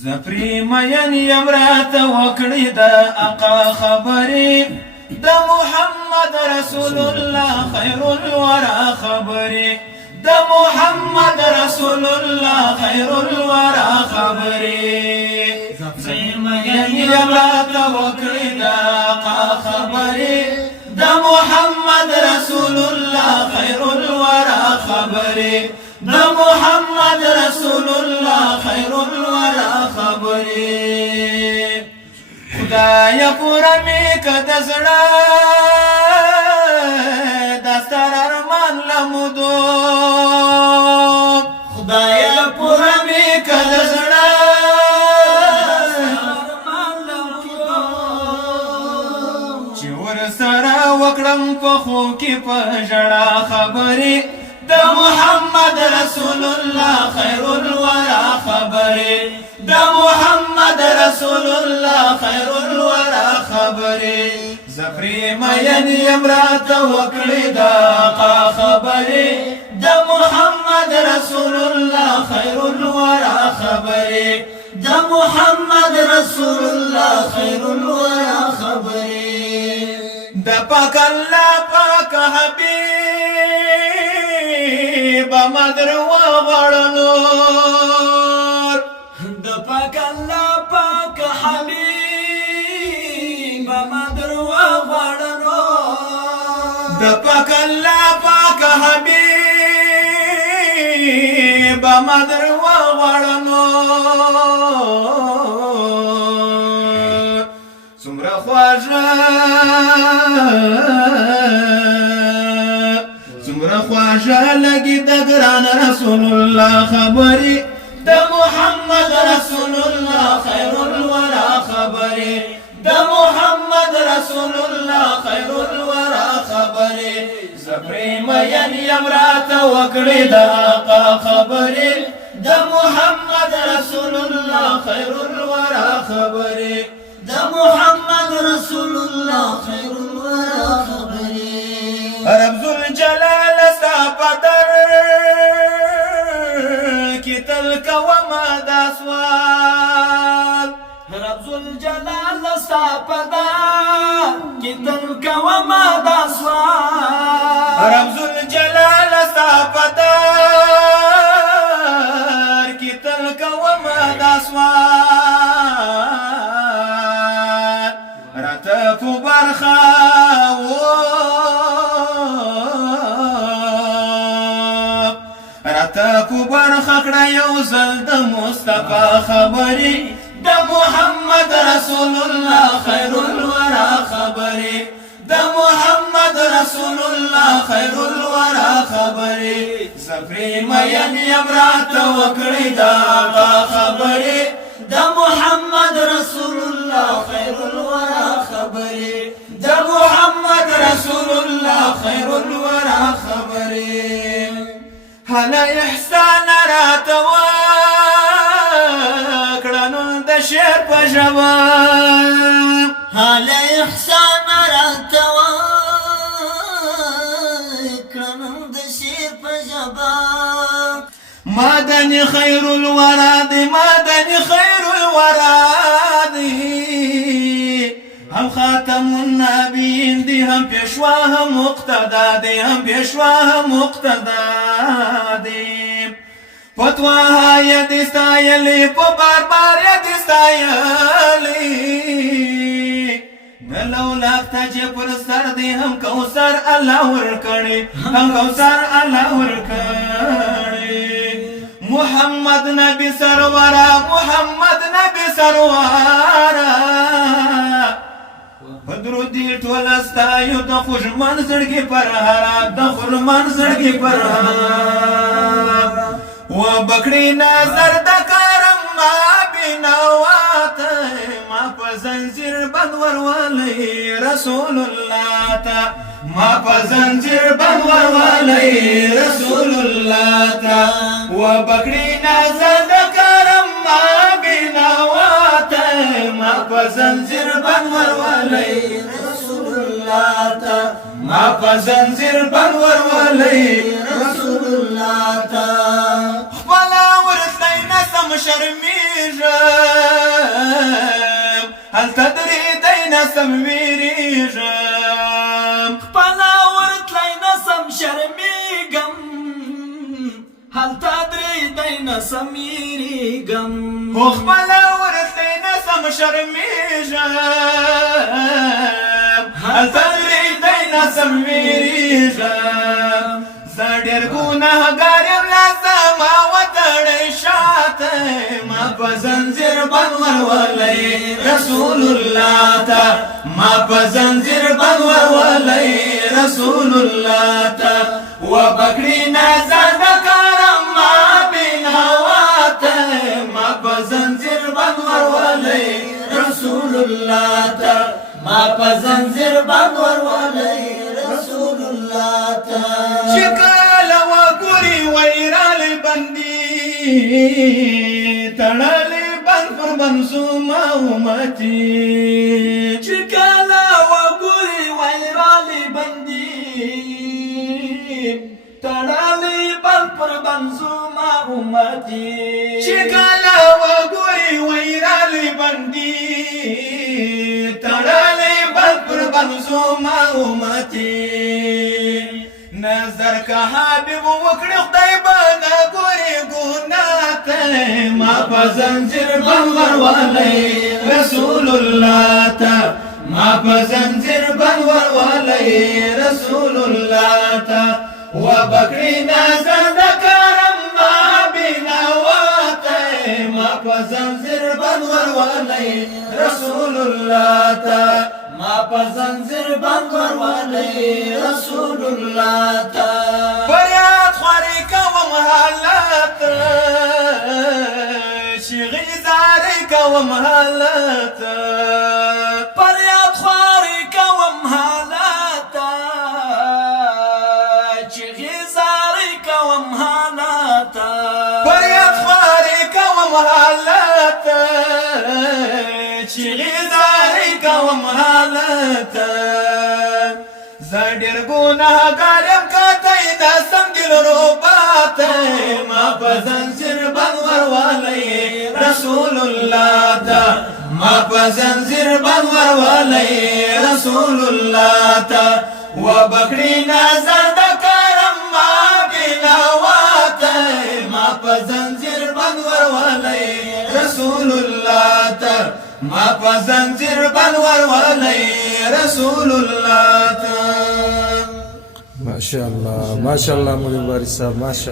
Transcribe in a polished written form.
زپری مین یم راته وکړې د آقا خبرې د محمد رسول الله خیر الورا خبرې د محمد رسول الله خیر الورا خبرې زپری مین یم راته وکړې د آقا خبرې د محمد رسول الله خیر الورا خبرې د محمد رسول الله خیر الورا خبرې خدای پورا می کد زړه د ستر ارمان لمودو خدای پورا می کد زړه چې ور سره وکړم په خو کې په ژړا خبرې د محمد رسول الله خیر الورا خبرې د محمد رسول الله خیر الورا خبرې زفری مین یم راته وکړې د آقا خبرې د محمد رسول الله خیر الورا خبرې د محمد رسول الله خیر الورا خبرې د پاک الله پاک حبیب مدر و غړنور د پاک الله پاک حبیب مدر و غړنور د پاک الله پاک حبیب مدر و غړنور څومره خواږه خواجه لگی د ګران رسول الله خبرې د محمد رسول الله خیر الورا خبرې د محمد رسول الله خیر الورا خبرې زپری مین یم راته وکړې د آقا خبرې د محمد رسول الله خیر الورا خبرې د محمد رسول الله خیر الورا خبرې رب ذوالجلال ستا پدر کی تلک وما دا سوال رب ذوالجلال ستا پدر کی تلک وما دا سوال رب ذوالجلال ستا پدر کی تلک وما دا سوال رتف برخا تاکو برخه کړه یو ځل د مصطفی خبرې د محمد رسول الله خیر الورا خبرې د محمد رسول الله خیر الورا خبرې زفری مین یم راته وکړې د آقا خبرې د محمد رسول الله خیر الورا خبرې د محمد رسول الله خیر الورا خبرې هلا احسان راته وکړه نو د شعر په ژبه هلا احسان راته وکړه نو د شعر په ژبه مدني خیر الورا دی مدني خیر الورا دی هم خاتم النبیین دی هم پیشوا هم مقتدا دی هم پیشوا هم مقتدا دی فتوا های دی ستایلی پو بار دی ستایلی نلو لافتا چه پر سر دی هم کوثر اللہ ورکڑی هم کوثر اللہ ورکڑی محمد نبی سرورا محمد نبی سرورا درودی ټول استایو د خوشمن زړګي پر هرا د خرمن زړګي پر و بکړی نظر د کرم ما بنوات ما په زنجیر بند ورولې رسول الله تا ما په زنجیر بند ورولې رسول الله تا و بکړی نظر د کرم ما بنوات ما په زنجیر بند ورولې رسول الله تا ما په زنجیر بند ورولې رسول الله تا خپل ورته نسم شرمیږه تدري دین سم ویریږم خپله ورتلی نسم شرمیږم هلته درېدی نسم یېرېږم خو خپله ورتلی نسم شرمیږم هلته درېدی نسم ویریږم زه ډېر ګنهګار یم له زما وتړی شاته ما په زنځیر بند ورولئ رسول الله ته ما په زنځیر بند ورولئ رسول الله ته وبکړي نظر د کرم ما بینوا ته ما په زنځیر بند ورولئ رسول الله ته ما په زنځیر بند ورولئ رسول الله ته چې کله وګوري ویرالی بندي تړلی بند پر بند زما امتي چې کله وګوري ویرالی بندي تړلی بند پر بند زما امتي چې کله وګوري ویرالی بندي تړلی بند پر بند زما امتي نظر که حبیب وکړي خدای به نه ګوري ګناه ته ما په زنځیر بند ورولئ رسول الله ته ما په زنځیر بند ورولئ رسول الله ته وبکړي نظر د کرم ما بینوا ته ما په زنځیر بند ورولئ رسول الله ته ما په زنځیر بند ورولئ رسول الله ته فریاد خواري کوم حالت شیغې زارې کوم حالت فریاد خواري کوم حالت چیغې زارې کوم حالت فریاد خواري کوم حالت چیغې زارې کوم حالت زه ډېر ګنهګار یم کاته یې دا سم دلربات ما په زنځیر بند ورولئ رسول الله ته ما په زنځیر بند ورولئ رسول الله ته وبکړي نظر د کرم ما بینوا ته ما په زنځیر بند ورولئ رسول الله ته ما په زنځیر بند ورولئ رسول الله ته ماشاءالله ماشاءالله مولوی باری صاحب ماشاءالله